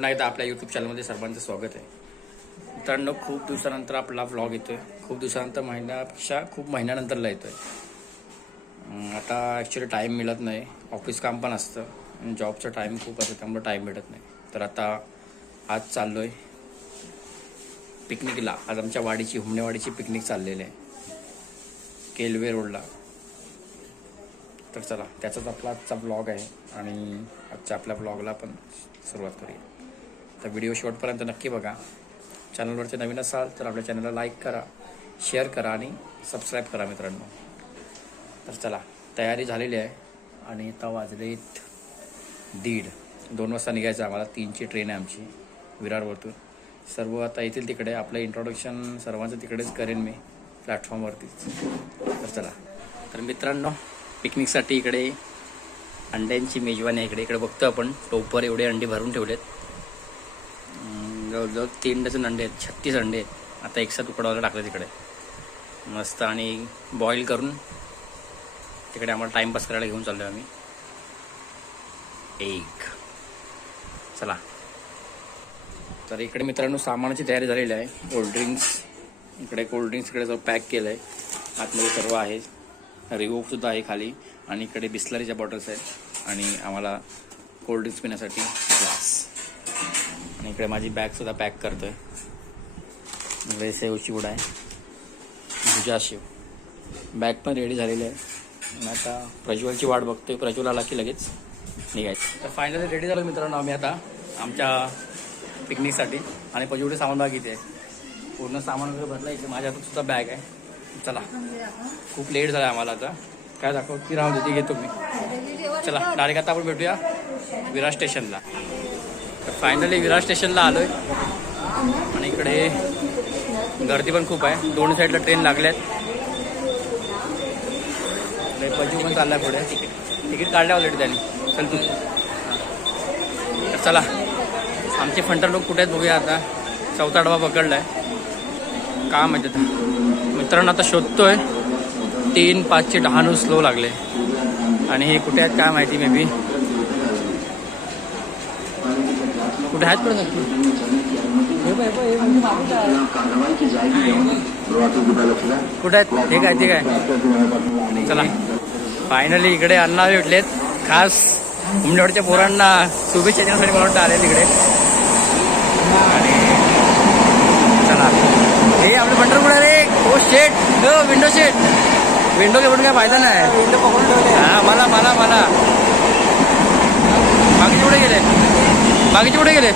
पुन्हा एकदा आपल्या यूट्यूब चॅनलमध्ये सर्वांचं स्वागत आहे. मित्रांनो खूप दिवसानंतर आपला व्लॉग येतोय. खूप दिवसानंतर महिन्यापेक्षा खूप महिन्यानंतरला येतोय. आहे आता ॲक्च्युली टाईम मिळत नाही. ऑफिस काम पण असतं आणि जॉबचं टाईम खूप असतं त्यामुळे टाईम भेटत नाही. तर आता आज चाललो आहे पिकनिकला. आज आमच्या वाडीची हुमणेवाडीची पिकनिक चाललेली आहे. केलवे रोडला. तर चला त्याचाच आपला आजचा ब्लॉग आहे आणि आजच्या आपल्या ब्लॉगला आपण सुरुवात करूया. तर व्हिडिओ शेवटपर्यंत नक्की बघा. चॅनलवरचे नवीन असाल तर आपल्या चॅनलला लाईक करा शेअर करा आणि सबस्क्राईब करा मित्रांनो. तर चला तयारी झालेली आहे आणि आता वाजलेत दीड. दोन वाजता निघायचं आम्हाला. तीनची ट्रेन आहे आमची विरारवरतून. सर्व आता येतील तिकडे. आपलं इंट्रोडक्शन सर्वांचं तिकडेच करेन मी प्लॅटफॉर्मवरतीच तर चला. तर मित्रांनो पिकनिकसाठी इकडे अंड्यांची मेजवानी आहे इकडे. इकडे बघतो आपण. टोपर एवढे अंडी भरून ठेवलेत. जवळजवळ तीन डझन अंडे आहेत छत्तीस अंडे आहेत. आता एकसा तुकडा वगैरे टाकला तिकडे. मस्त आणि बॉईल करून तिकडे आम्हाला टाइमपास करायला घेऊन चाललो आम्ही. एक. चला. तर इकडे मित्रांनो सामानाची तयारी झालेली आहे. कोल्ड्रिंक्स इकडे कोल्ड्रिंक्स इकडे सर्व पॅक केलं आहे आतमध्ये सर्व आहे. रिवोसुद्धा आहे खाली. आणि इकडे बिस्लरीच्या बॉटल्स आहेत. आणि आम्हाला कोल्ड्रिंक्स पिण्यासाठी ग्लास आणि इकडे माझी बॅगसुद्धा पॅक करतो आहे इकडे सेव उड आहे. भुजा शेव बॅग पण रेडी झालेली आहे. आणि आता प्रज्वलची वाट बघतोय. प्रज्वल आला की लगेच निघायचं. तर फायनली रेडी झालो मित्रांनो आम्ही आता. आमच्या पिकनिकसाठी आणि प्रज्वलचे सामान बाग इथे. आहे पूर्ण सामान वगैरे भरलं इथे माझ्या हातात सुद्धा बॅग आहे. चला. खूप लेट झाला आम्हाला आता. काय दाखव ती राहून देते घेतो मी चला. डायरेक्ट आता आपण भेटूया विरार स्टेशनला फायनली विरार स्टेशनला आलोय. आणि इकडे गर्दी पण खूप आहे. दोन्ही साईडला ट्रेन लागल्यात. इकडे पजू पण चाललाय पुढे. तिकीट काढल्या ऑलरेडी त्यांनी. चल तू. तर चला. आमचे फंटर लोक कुठे आहेत बघूया आता. चौथा डबा पकडलाय. का माहिती आता. मित्रांनो आता शोधतोय. तीन पाचचे डहाणू स्लो लागले. आणि हे कुठे आहेत काय माहिती मे बी मागूच आहे. कुठे आहेत? हे काय ते काय? चला. फायनली इकडे अण्णा भेटलेत. खास उमनेवाडच्या पोरांना शुभेच्छा देण्यासाठी मला वाटतं आले तिकडे आणि चला. हे आपलं पंढरपूर आहे हो शेट विंडो शेट विंडो घेऊन काय फायदा नाही. विंडो पकडून ठेवले. हा मला मला मला. बाकीचे कुठे गेले? बाकीचे कुठे गेले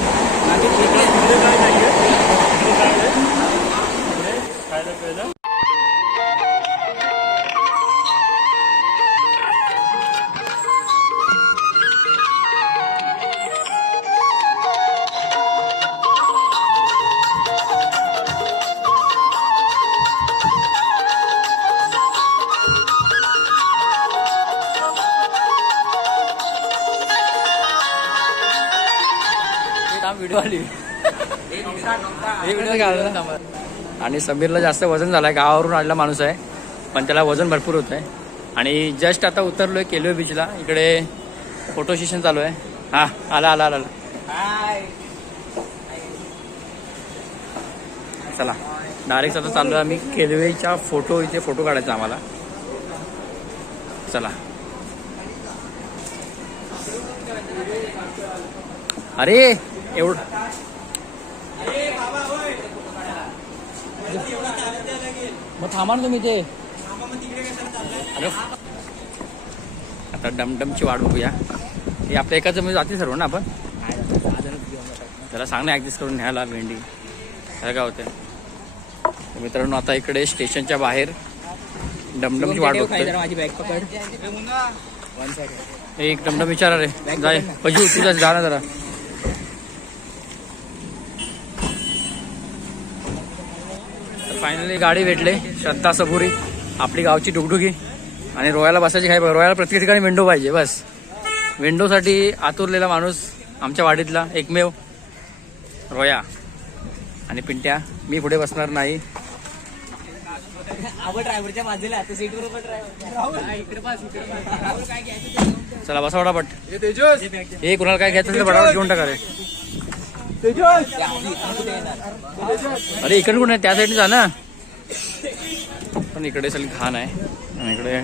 हे आणि समीरला जास्त वजन झालंय गावावरून आलेला माणूस आहे पण त्याला वजन भरपूर होत आहे आणि जस्ट आता उतरलोय केलोय बीचला इकडे फोटो सेशन चालू आहे. हा आला आला आला आला. चला डायरेक्ट आता चाललोय आम्ही केलवेच्या फोटो इथे फोटो काढायचा आम्हाला. चला. अरे! एवढं. मग थांबा ना तुम्ही ते आता डमडमची वाट बघूया. हे आपल्या एकाच म्हणजे जाते सर्व ना आपण? त्याला सांग ना ॲडजस्ट करून न्यायला भेंडी. त्याला काय होते तर मित्रांनो आता इकडे स्टेशनच्या बाहेर डमडमची वाट बघतोय. माझी बॅग पकड. एक डमडम विचारा रे. जाय. पजू तुझा जा ना जरा. फायनली गाडी भेटले. श्रद्धा सबुरी आपली गावची डुगडुगी. आणि रोयाला बसायची काय रोयाला प्रत्येक ठिकाणी विंडो पाहिजे बस. विंडोसाठी आतुरलेला माणूस आमच्या वाडीतला एकमेव रोया. आणि पिंट्या मी पुढे बसणार नाही. आपण ड्रायव्हरच्या बाजूला आता सीटवर पण ड्रायव्हर इकडे पास इकडे पास. काय घ्यायचं चला बसा फटाफट. हे कुणाला काय घ्यायचं फटाफट घेऊन टाका रे. अरे इकडे कुठे? त्या साईडने जा ना. पण इकडे सगळी घाण आहे. आणि इकडे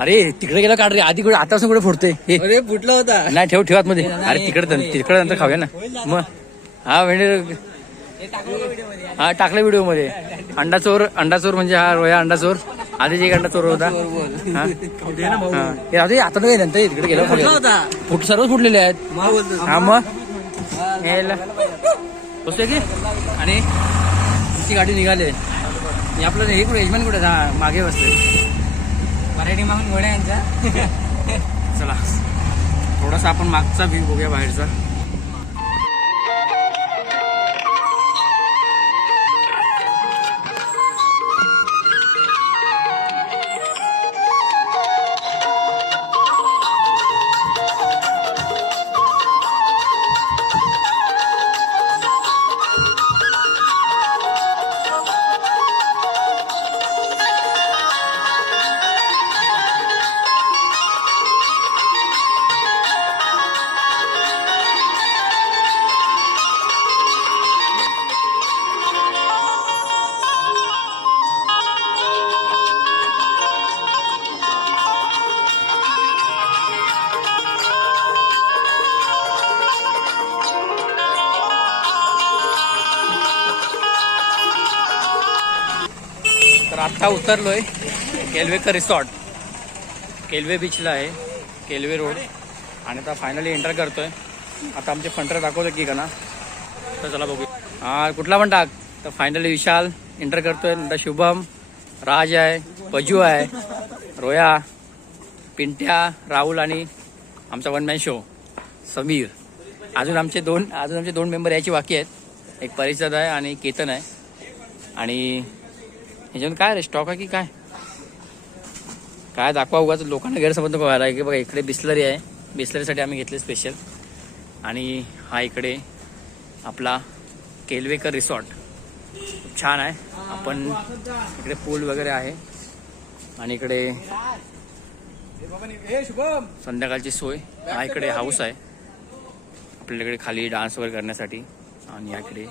अरे तिकडे गेला काढ रे? आधी कुठे आता कुठे फोडते हे. अरे फुटला होता. नाही ठेव ठेवात मध्ये अरे तिकडे तिकडे नंतर खाऊया ना. मग. हा म्हणजे हा टाकलं व्हिडिओमध्ये अंडा चोर अंडा चोर म्हणजे हा रोया अंडा चोर. आधीच एक अंडा चोर होता. हा. आधी आता नाही नंतर तिकडे गेला फुटला होता. फुट सर्व फुटलेले आहेत. हा मग. बसतोय की? आणि ती गाडी निघाली. आपलं हे कुठे यजमान कुठे? हा मागे बसले मराठी मागून घोड्या यांचा चला. थोडासा आपण मागचा व्ह्यू बघूया बाहेरचा. आता उतरलो उतरलोय केलवेकर रिसॉर्ट केलवे बीचला आहे. केलवे रोड आणि आता फायनली एंटर करतोय. आता आमचे फंटर दाखवतो की का ना तर चला बघू हा कुठला पण टाक. तर फायनली विशाल एंटर करतोय. नंतर शुभम राज आहे पजू आहे रोया पिंट्या राहुल आणि आमचा वन मॅन शो समीर. अजून आमचे दोन अजून आमचे दोन मेंबर यायचे बाकी आहेत. एक परिषद आहे आणि केतन आहे. आणि ह्याच्यावर काय रे? स्टॉक आहे की काय? काय दाखवा उगाच. लोकांना गैरसमज नको व्हायला. की बघा इकडे बिस्लरी आहे. बिस्लरीसाठी आम्ही घेतले स्पेशल आणि हा इकडे आपला केलवेकर रिसॉर्ट खूप छान आहे. आपण इकडे पूल वगैरे आहे. आणि इकडे संध्याकाळची सोय. हा इकडे हाऊस आहे. आपल्याकडे खाली डान्स वगैरे करण्यासाठी. आणि या इकडे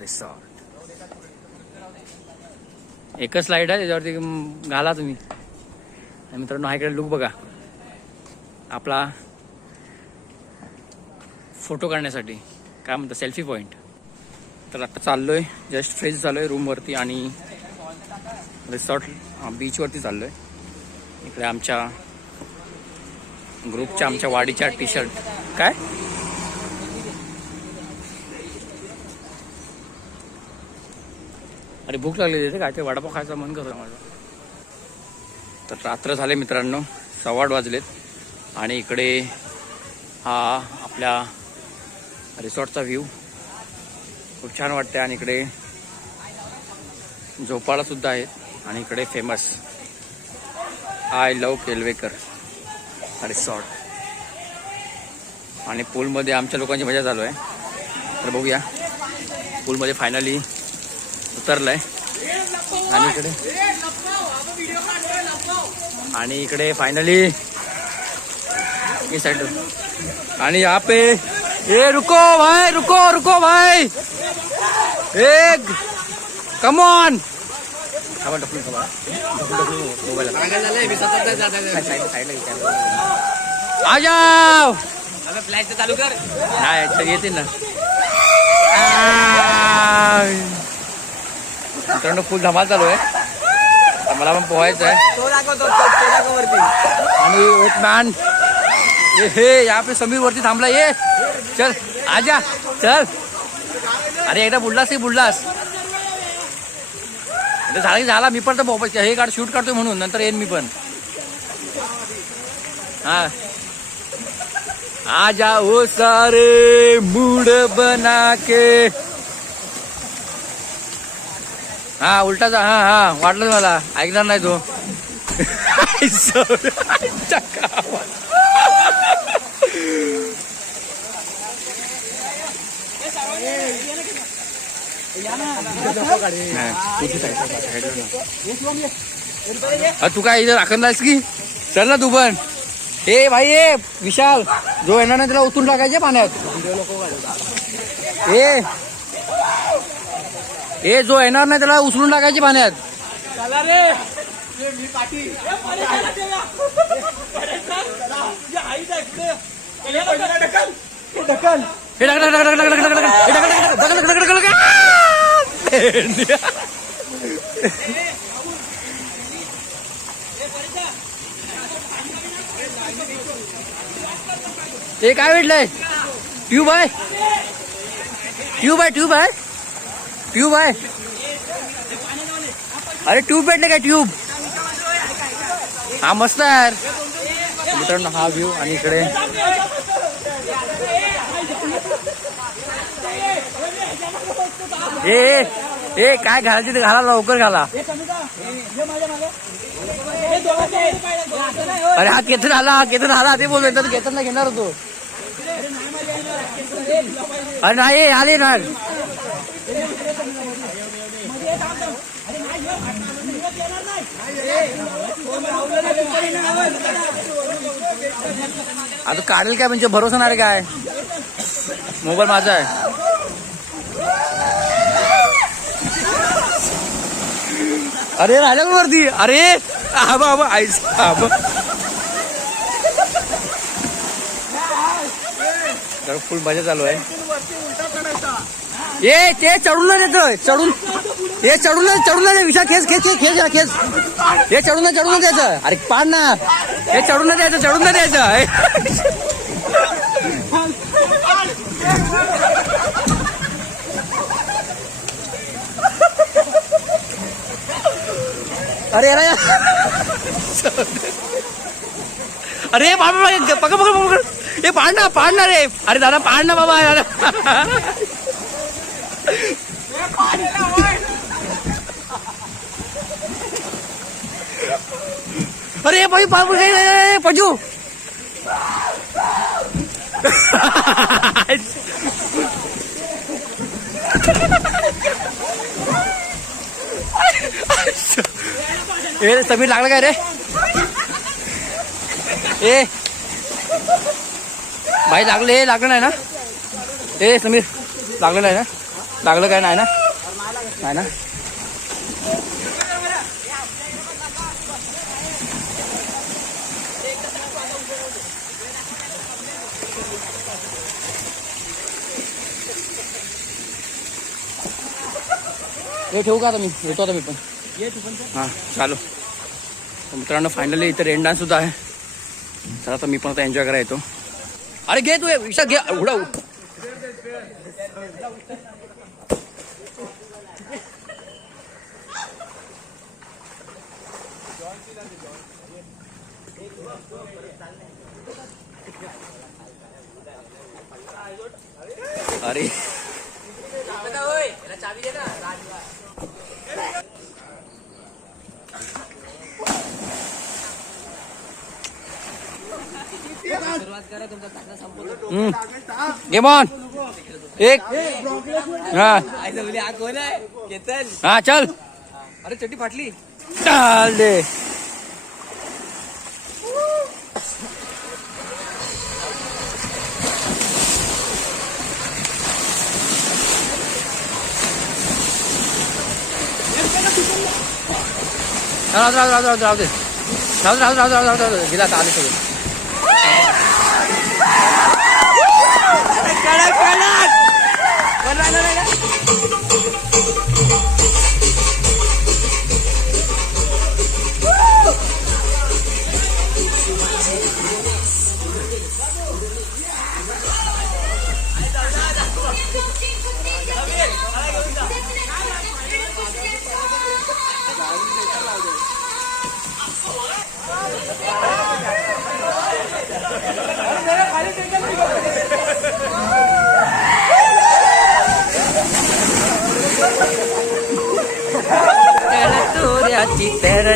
रिसॉर्ट एकच स्लाईड आहे त्याच्यावरती घाला तुम्ही. आणि मित्रांनो हा इकडे लुक बघा. आपला फोटो काढण्यासाठी. काय म्हणतात? सेल्फी पॉईंट तर आता चाललोय जस्ट फ्रेश झालोय रूमवरती आणि रिसॉर्ट बीचवरती चाललोय. इकडे आमच्या ग्रुपच्या आमच्या वाडीच्या टी शर्ट काय? अरे भूक लागली तिथे काय ते वडापाव खायचं मन करतं माझं. तर रात्र झाले मित्रांनो सव्वा आठ वाजलेत. आणि इकडे हा आपल्या रिसॉर्टचा व्ह्यू. खूप छान वाटते आणि इकडे झोपाळा सुद्धा आहेत आणि इकडे famous I love Kelvekar resort. आणि पूलमध्ये आमच्या लोकांची मजा चालू आहे. तर बघूया. पूलमध्ये फायनली उतरलाय. आणि इकडे? आणि इकडे फायनली साइड आणि यहाँ पे ए रुको भाई रुको रुको भाई। एक कम ऑन मोबाईल आ जाओ। फ्लॅश चालू कर. नाही येते ना. मित्रांनो फुल धमाल चालू आहे. मला पण पोहायचं आहे वरती आणि एक मॅन हे या पे समीर वरती थांबला ये चल आजा चल. अरे एकदा बुडलास की बुडलास? म्हणजे झाला की झाला मी पण तर मोबाईल हे काढ शूट काढतोय म्हणून नंतर येईन मी पण. हा. आ जाओ सारे मूड बना के हा उलटा जा हा हा वाटलं मला. ऐकणार नाही तो. तू अ, तू काय इथं राखण नाहीस की? चल ना तू पण. ए भाई ए विशाल. जो येणार नाही त्याला उतरून टाकायचे पाण्यात. ए ए जो येणार नाही त्याला उचलून टाकायचे पाण्यात चला रे हे. हे. हे काय भेटलंय ट्यूब आहे ट्यूब आहे ट्यूब आहे ट्यूब आहे. अरे ट्यूब भेटले काय ट्यूब? हा मस्त यार. मित्रांनो हा व्ह्यू आणि इकडे. ए ए, काय घालायचे ते घाला लवकर घाला. अरे हा केतन आला हा केतन आला. ते बोल तर केतनला घेणार होतो. अरे नाही आले ना आता काढेल काय म्हणजे भरोसा नाही रे काय? मोबाईल माझा आहे. अरे राहिला का वरती? अरे आबा आबा आईस आबा. फुल मजा चालू आहे. ए ते चढून नाही येत चढून हे चढून चढून ना दे. विशाल खेच खेच खेच खेच हे चढून ना चढून द्यायचं अरे पाड ना. हे चढून ना द्यायचं चढून ना द्यायचं अरे अरे. अरे बाबा पकड पकड पकड. हे पाडणार पाडणार रे. अरे दादा पाडणार ना बाबा. अरे भाई बाबू पजू. ए समीर लागलं काय रे? ए. भाई लागले लागलं नाही ना? ए समीर लागलं नाही ना? लागलं काय नाही ना? नाही ना? हे ठेवू का आता मी पण हाँ, चालू। तर रेन डान्स सुद्धा है आता मी पण एन्जॉय करायला येतो. अरे, घे तू रिक्षा घे. उडा अरे गेम ऑन एक. हा. चल. अरे चट्टी फाटली. चाल दे. राहू राहू राहू राहू राहू दे राहू राहू राहू राहू राहू गेला आता आले सगळे. escalar!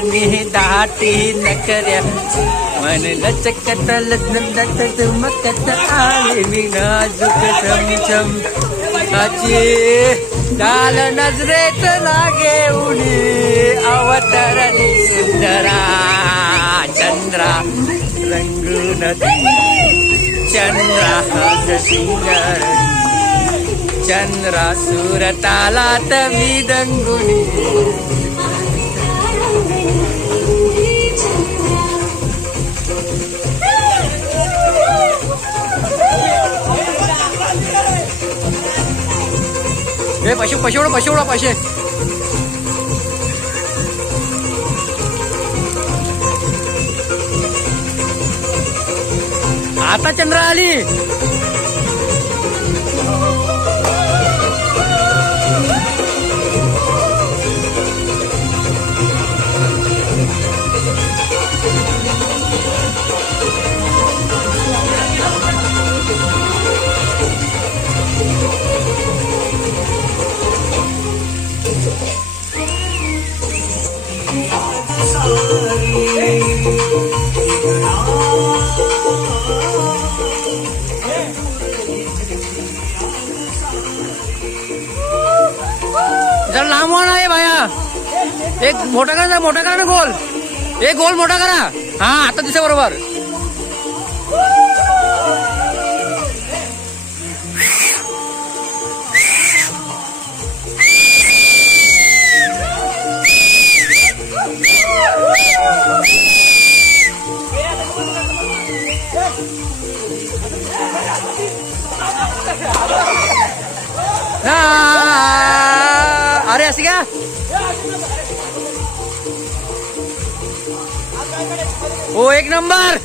तरणी दाटी नकऱ्या. मन लचकत लचंदत तुमकत आले मी नाजुक चमचम. आची डाल नजरेत लागे उडी अवतरणी सुंदरा चंद्रा. रंगून चंद्रा सुंदर चंद्रा सुरतालात विदंगुनी हे पशु पशुवडा पशुवडा पैसे. आता चंद्र आली. जरा लांब व्हा भाया. एक मोठा करा मोठा करा ना गोल. एक गोल मोठा करा. हा आता दिसा बरोबर. ना अरे असं का? हो एक नंबर.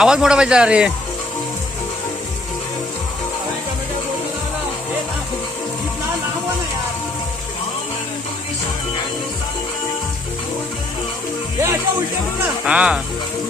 आवाज मोठा पाहिजे अरे. हा.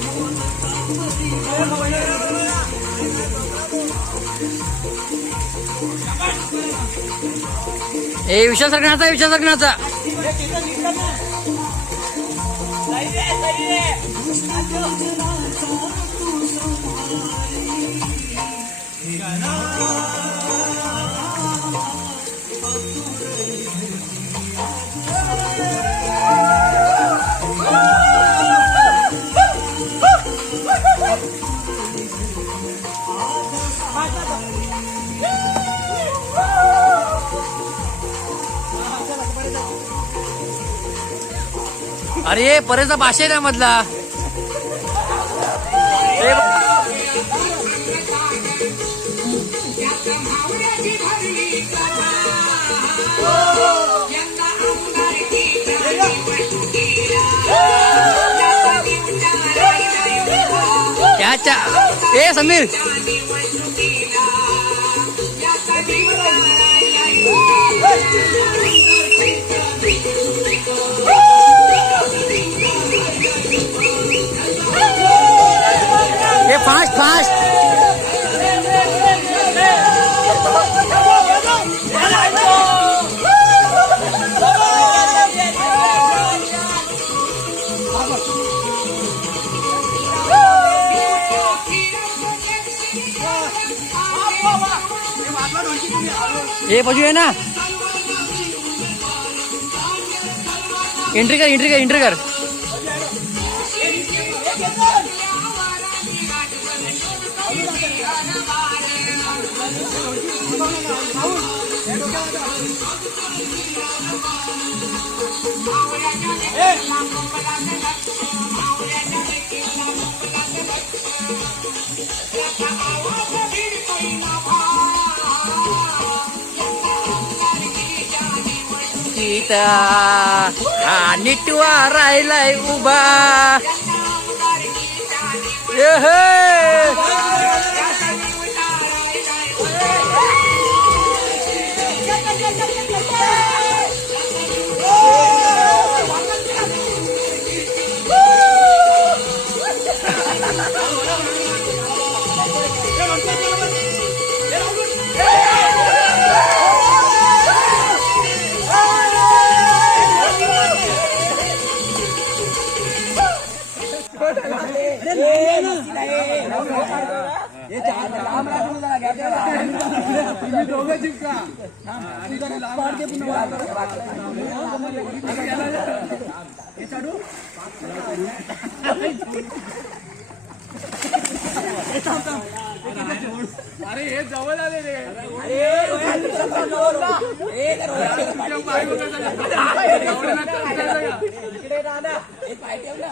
ए विशाल सरकण्याचा विशाल सरकण्याचा अरे परेचा भाषे ना मधला. त्याच्या ए समीर. ए फास्ट फास्ट ए बाजू आहे ना एंट्री कर एंट्री कर एंट्री कर सीता हा निटवा राहिलाय उभा. अरे हे जवळ आले रे. इकडे दादा एक पाय ठेव ना.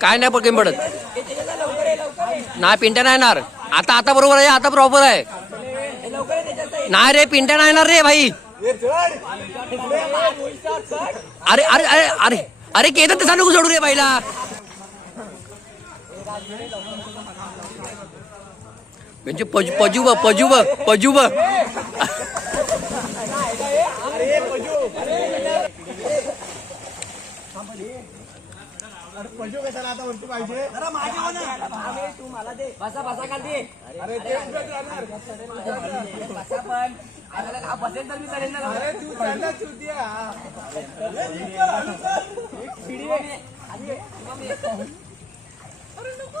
काय नाही पडकिन पडत नाही पिंट नाही येणार. आता आता बरोबर आहे आता प्रॉपर आहे. नाही रे पिंट नाही येणार रे भाई. अरे अरे अरे अरे अरे केलं तर सांगू सोडू रे भाईला म्हणजे पजू पजू बघ पजू बघ पजू बघ पजू कशाला आता वरती पाहिजे अरे माझे हो ना तू मला दे बसा बसा खाली अरे ते बसा पण बसेल तर मी चढेल ना अरे तू चढला चुतिया शिडी अरे नको